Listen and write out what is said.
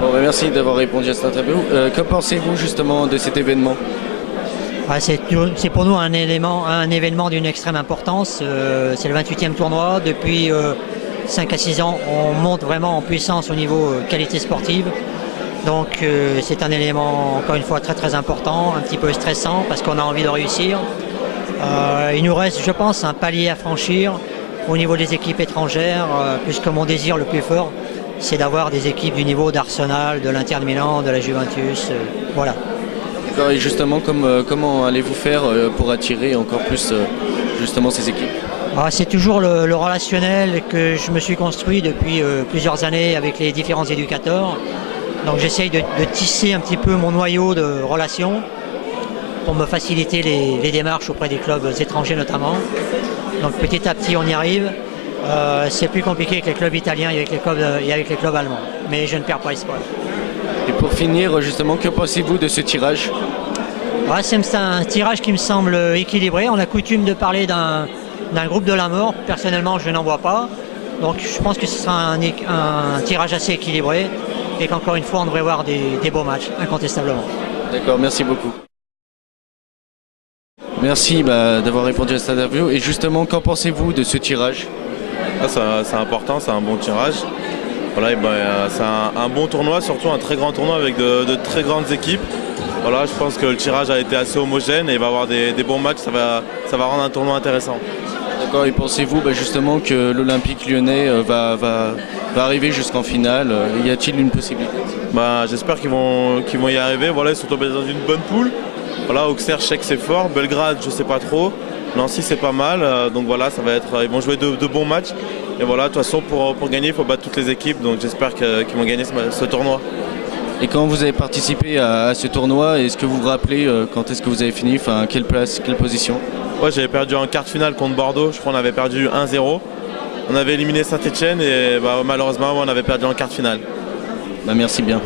Bon, bah, merci d'avoir répondu à cette interview. Que pensez-vous justement de cet événement? C'est pour nous un événement d'une extrême importance. C'est le 28e tournoi. Depuis 5 à 6 ans, on monte vraiment en puissance au niveau qualité sportive. Donc c'est un élément, encore une fois, très très important, un petit peu stressant parce qu'on a envie de réussir. Il nous reste, je pense, un palier à franchir au niveau des équipes étrangères, puisque mon désir le plus fort, c'est d'avoir des équipes du niveau d'Arsenal, de l'Inter de Milan, de la Juventus, voilà. D'accord, et justement, comment allez-vous faire pour attirer encore plus justement ces équipes? C'est toujours le relationnel que je me suis construit depuis plusieurs années avec les différents éducateurs. Donc j'essaye de tisser un petit peu mon noyau de relations pour me faciliter les démarches auprès des clubs étrangers notamment. Donc petit à petit on y arrive. C'est plus compliqué avec les clubs italiens et avec les clubs allemands. Mais je ne perds pas espoir. Et pour finir, justement, que pensez-vous de ce tirage? C'est un tirage qui me semble équilibré. On a coutume de parler d'un groupe de la mort. Personnellement, je n'en vois pas. Donc je pense que ce sera un tirage assez équilibré et qu'encore une fois, on devrait voir des beaux matchs, incontestablement. D'accord, merci beaucoup. Merci d'avoir répondu à cette interview. Et justement, qu'en pensez-vous de ce tirage? C'est important, c'est un bon tirage. Voilà, c'est un bon tournoi, surtout un très grand tournoi avec de très grandes équipes. Voilà, je pense que le tirage a été assez homogène et il va y avoir des bons matchs, ça va rendre un tournoi intéressant. D'accord, et pensez-vous justement que l'Olympique lyonnais va arriver jusqu'en finale? Y a-t-il une possibilité? J'espère qu'ils vont y arriver. Voilà, ils sont tombés dans une bonne poule. Voilà, Auxerre, je sais que c'est fort. Belgrade, je ne sais pas trop. Nancy, c'est pas mal. Donc voilà, ils vont jouer de bons matchs. Et voilà, de toute façon, pour gagner, il faut battre toutes les équipes. Donc j'espère qu'ils vont gagner ce tournoi. Et quand vous avez participé à ce tournoi, est-ce que vous vous rappelez quand est-ce que vous avez fini? Enfin, quelle place, quelle position? Ouais, j'avais perdu en quart de finale contre Bordeaux. Je crois qu'on avait perdu 1-0. On avait éliminé Saint-Etienne et malheureusement, on avait perdu en quart de finale. Merci bien.